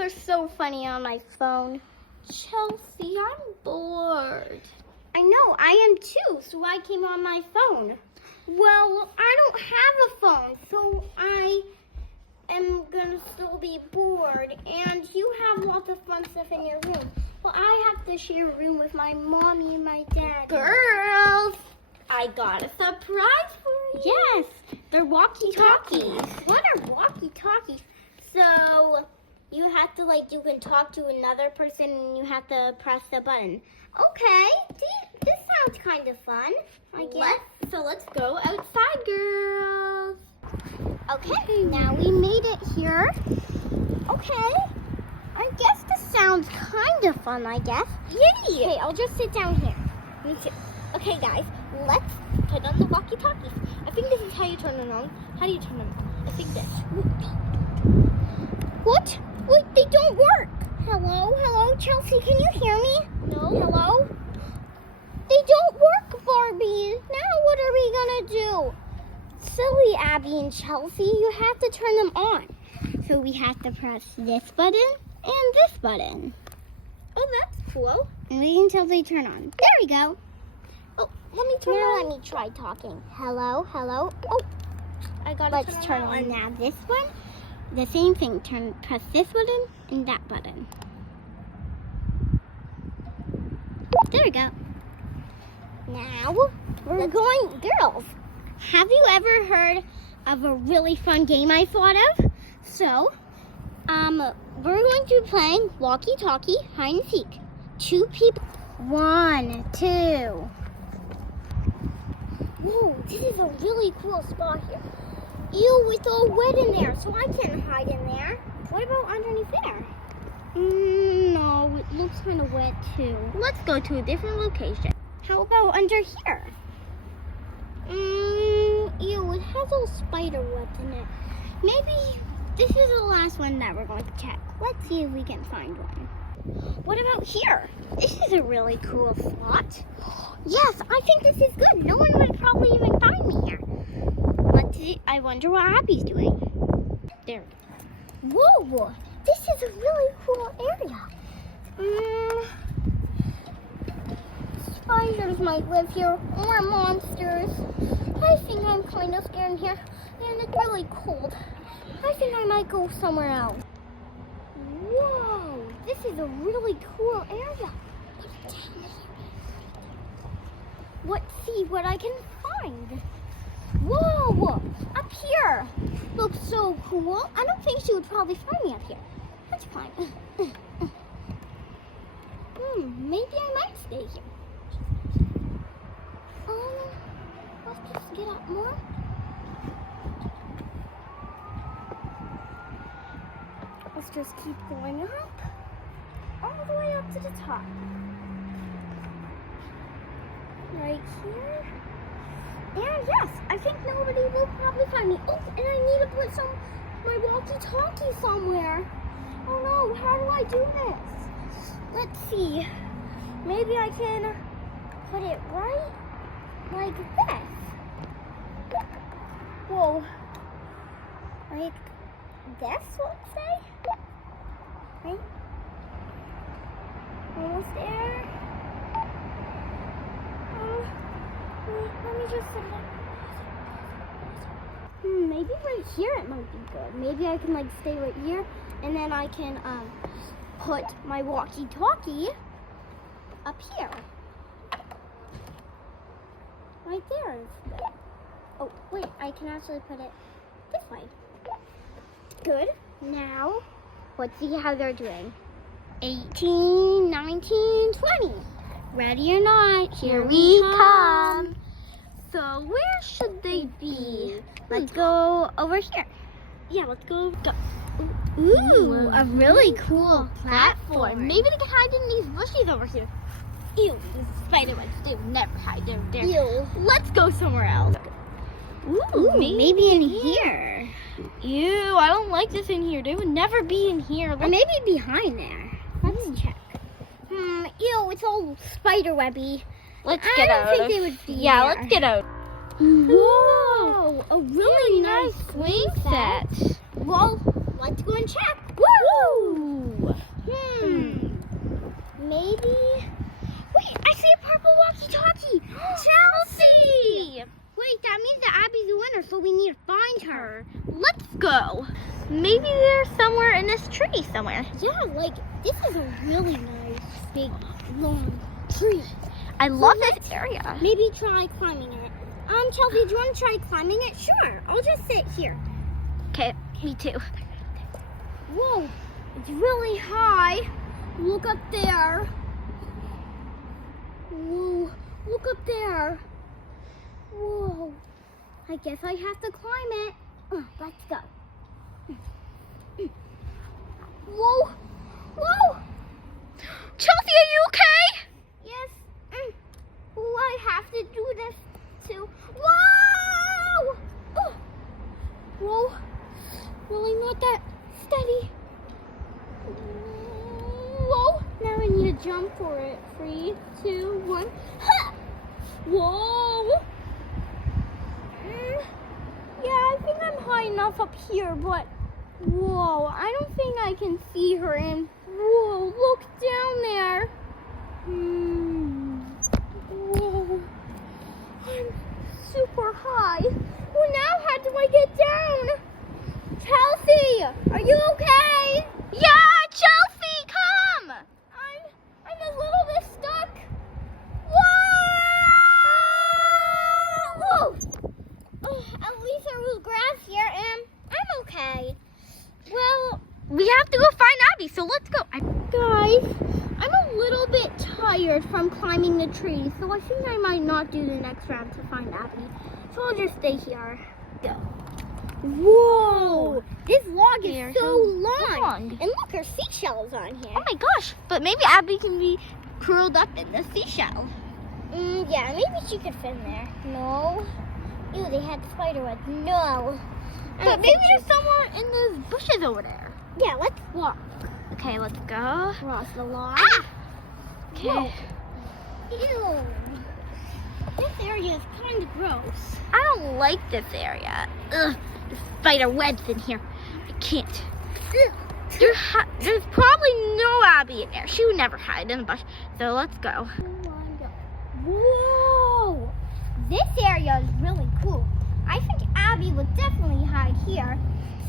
are so funny on my phone. Chelsea, I'm bored. I know, I am too, so I came on my phone. Well, I don't have a phone, so I am gonna still be bored. And you have lots of fun stuff in your room. Well, I have to share a room with my mommy and my dad. Girls, I got a surprise for you. Yes, they're walkie-talkies. What are walkie-talkies? So you have to you can talk to another person and you have to press the button. Okay, this sounds kind of fun, I guess. So let's go outside, girls. Okay, now we made it here. Okay, I guess this sounds kind of fun, I guess. Yay! Okay, I'll just sit down here. Me too. Okay, guys, let's put on the walkie-talkies. I think this is how you turn them on. How do you turn them on? I think this. What? Wait, they don't work. Hello, Chelsea, can you hear me? No. Hello? They don't work, Barbie. Now what are we gonna do? Silly Abby and Chelsea, you have to turn them on. So we have to press this button and this button. Oh, that's cool. And wait until they turn on. There we go. Oh, let me turn Now on. let me try talking. Hello. Oh, I got let's turn on now this one. The same thing. Press this button and that button. There we go. Now we're going, girls. Have you ever heard of a really fun game I thought of? So, we're going to be playing walkie-talkie hide and seek. 2 people. 1, 2. Whoa, this is a really cool spot here. Ew, it's all wet in there, so I can't hide in there. What about underneath there? No, it looks kind of wet too. Let's go to a different location. How about under here? Ew, it has all spider webs in it. Maybe this is the last one that we're going to check. Let's see if we can find one. What about here? This is a really cool spot. Yes, I think this is good. No one would probably even find me here. Let's see. I wonder what Abby's doing. There. Whoa, this is a really cool area. Spiders might live here, or monsters. I think I'm kind of scared in here, and it's really cold. I think I might go somewhere else. Whoa, this is a really cool area. Let's see what I can find. Whoa, up here. Looks so cool. I don't think she would probably find me up here. That's fine. Maybe I might stay here. Let's just get up more. Let's just keep going up. All the way up to the top. Right here. And yes, I think nobody will probably find me. Oh, and I need to put my walkie-talkie somewhere. Oh no, how do I do this? Let's see. Maybe I can put it right like this. Whoa. Like this, let's say. Right? Almost there. Let me just set it. Maybe right here it might be good. Maybe I can stay right here, and then I can put my walkie-talkie up here. Right there is good. Oh wait, I can actually put it this way. Good. Now, let's see how they're doing. 18, 19, 20. Ready or not, here we come. So where should they be? Let's go over here. Yeah, let's go. Ooh, a really cool platform. Maybe they can hide in these bushes over here. Ew, these spider webs, they would never hide over there. Ew. Let's go somewhere else. Ooh, maybe in here. Ew, I don't like this in here. They would never be in here. Or maybe behind there. Let's check. Ew, it's all spider webby. Let's get out. I don't think they would be Yeah, there. let's get out. Whoa, a really nice swing set. Well, let's go and check. Woo! go. Maybe they're somewhere in this tree somewhere. Yeah, like this is a really nice, big, long tree. I love this area. Maybe try climbing it. Chelsea, do you want to try climbing it? Sure. I'll just sit here. Okay, me too. Whoa, it's really high. Look up there. Whoa, look up there. Whoa. I guess I have to climb it. Let's go. Whoa, whoa. Chelsea, are you okay? Yes. Oh, I have to do this too. Whoa! Oh. Whoa. Really not that steady. Whoa. Now I need to jump for it. 3, 2, 1. Ha! Whoa. Yeah, I think I'm high enough up here, but whoa, I don't think I can see her. And whoa, look down there. Whoa, I'm super high. Well, now how do I get down? Chelsea, are you okay? Yeah, Chelsea, come! I'm a little bit stuck. Whoa! Oh, at least there was grass here, and I'm okay. Well, We have to go find Abby, so let's go. guys, I'm a little bit tired from climbing the tree, so I think I might not do the next round to find Abby. So I'll just stay here. Go. Whoa! This log is so long. And look, her seashells on here. Oh my gosh, but maybe Abby can be curled up in the seashell. Yeah, maybe she could fit in there. No. Ew, they had spider webs. No. But maybe there's somewhere in those bushes over there. Yeah, let's walk Okay, let's go. across the lawn. Ah! Okay. Ew. This area is kind of gross. I don't like this area. Ugh, the spider webs in here. I can't. There's probably no Abby in there. She would never hide in the bush. So let's go. Whoa! This area is really cool. I think Abby would definitely hide here.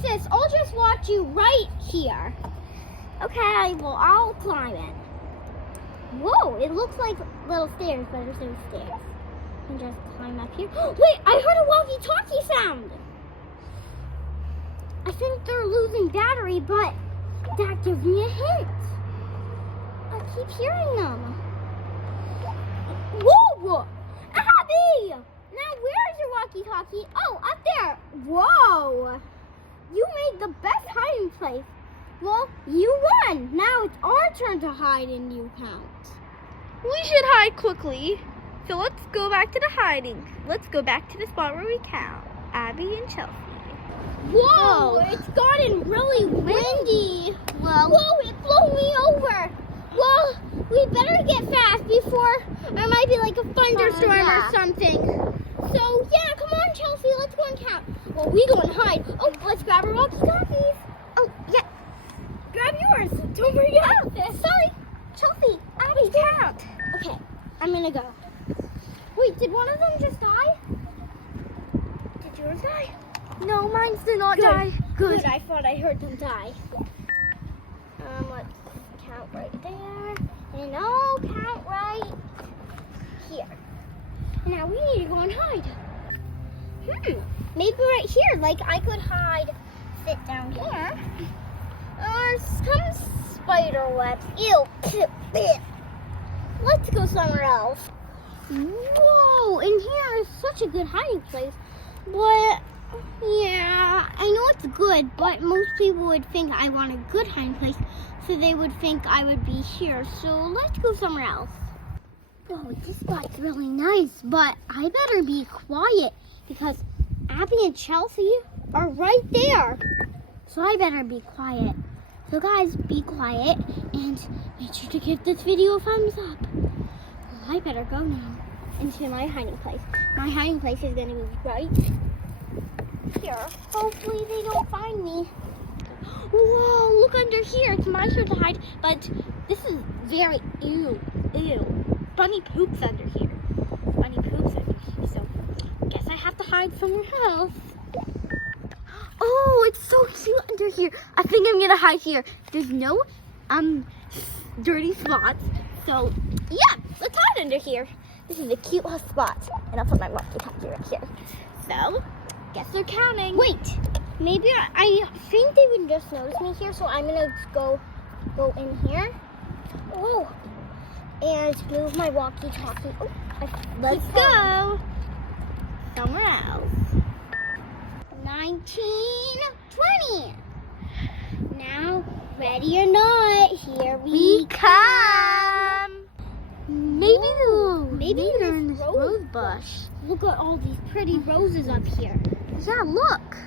Sis, I'll just watch you right here. Okay, well, I'll climb it. Whoa, it looks like little stairs, but there's no stairs. I can just climb up here. Wait, I heard a walkie-talkie sound. I think they're losing battery, but that gives me a hint. I keep hearing them. Whoa! Abby! Now where's your walkie-talkie? Oh, up there. Whoa! You made the best hiding place. Well, you won. Now it's our turn to hide and you count. We should hide quickly. So let's go back to the hiding. Let's go back to the spot where we count. Abby and Chelsea. Whoa! It's gotten really windy. Whoa, it blew me over. Well, we better get fast before there might be like a thunderstorm or something. So, yeah, come on, Chelsea, let's go and count. Well, we go and hide. Oh, let's grab our walkie-talkies. Oh, yeah. Grab yours. Don't forget. Oh, sorry. Chelsea, Abby, count. Okay, I'm gonna go. Wait, did one of them just die? Did yours die? No, mine did not die. Good, I thought I heard them die. Let's count right there. And I'll count right here. Now we need to go and hide. Maybe right here, like I could hide, sit down here. Or some spider webs. Ew. Let's go somewhere else. Whoa, and here is such a good hiding place. But, yeah, I know it's good, but most people would think I want a good hiding place, so they would think I would be here. So let's go somewhere else. Oh, this spot's really nice, but I better be quiet because Abby and Chelsea are right there. So I better be quiet. So guys, be quiet and make sure to give this video a thumbs up. Well, I better go now into my hiding place. My hiding place is going to be right here. Hopefully they don't find me. Whoa, look under here. It's my turn to hide, but this is very ew. Bunny poops under here. Bunny poops under here, so guess I have to hide somewhere else. Oh, it's so cute under here. I think I'm gonna hide here. There's no dirty spots. So yeah, let's hide under here. This is a cute spot. And I'll put my walkie-talkie right here. So, guess they're counting. Wait, maybe I think they would just notice me here, so I'm gonna go in here. Oh, and move my walkie-talkie. Oh, Let's go somewhere else. 19, 20. Now, ready or not, here we come. Maybe they're in this rose rose bush. Look at all these pretty roses up here. Yeah, look.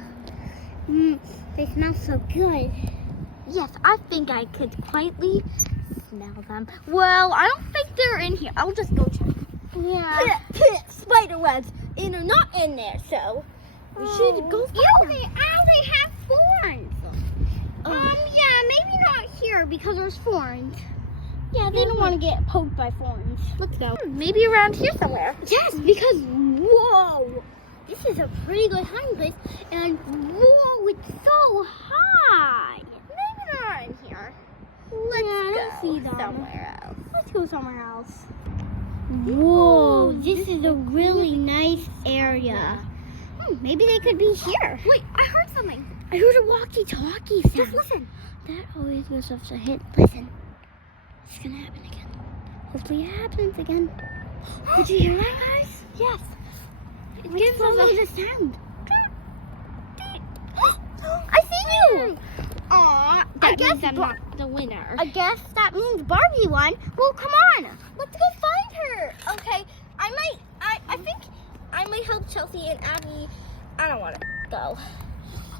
They smell so good. Yes, I think I could quietly smell them. Well, I don't think they're in here. I'll just go check. Yeah. Spider webs, and they're not in there, so we should go find them. They have thorns. Yeah, maybe not here because there's thorns. Yeah, they don't want to get poked by thorns. Let's go. Maybe around here somewhere. Yes, because whoa, this is a pretty good hiding place, and whoa, it's so high. Maybe they're not in here. Let's I go see them. somewhere else. Let's go somewhere else. Whoa, this is a really nice area. Maybe they could be here. Wait, I heard something. I heard a walkie-talkie sound. Just listen. That always gives us a hint. Listen. It's gonna happen again. Hopefully it happens again. Did you hear that, guys? Yes. It gives us the sound. I see you. Aw, I guess I'm not the winner. I guess that means Barbie won. Well, come on. Let's go find her. Okay. I think I might help Chelsea and Abby. I don't want to go.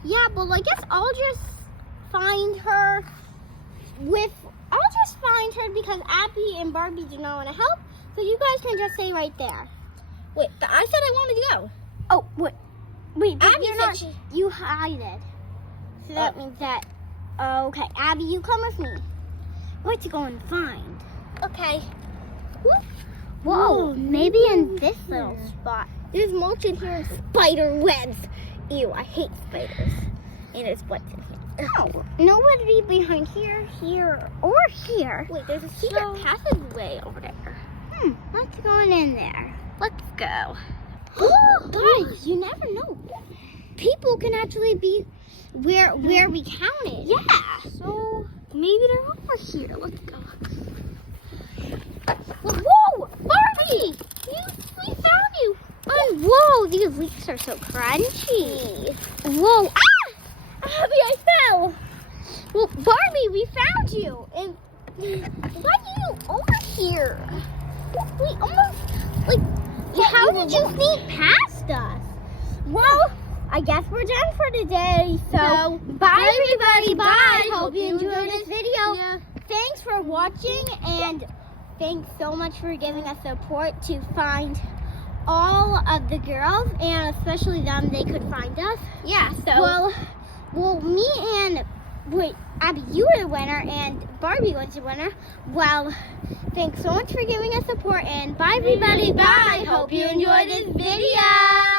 Yeah, well, I guess I'll just find her because Abby and Barbie do not want to help. So you guys can just stay right there. Wait, I said I wanted to go. Oh, wait, but Abby you're said not. You hide it. So that means that. Okay, Abby, you come with me. What to go and find? Okay. Whoa, maybe in this little spot. There's mulch in here. Spider webs. Ew, I hate spiders. And there's what's in here. No, nobody behind here, or here. Wait, there's a secret passageway over there. Let's go in there. Let's go. Guys, you never know. People can actually be where we counted. Yeah. So maybe they're over here. Let's go. Whoa, Barbie! We found you. And whoa, these leeks are so crunchy. Whoa, Abby, I fell. Well, Barbie, we found you. And why are you over here? We almost, how did you sneak past us? Well, I guess we're done for today. So, bye everybody. Bye. Hope you enjoyed this video. Yeah. Thanks for watching, and thanks so much for giving us support to find all of the girls, and especially them, they could find us. Yeah, so. Well, me and, Abby, you were the winner, and Barbie was the winner. Well, thanks so much for giving us support, and bye everybody. Bye. Hope you enjoyed this video.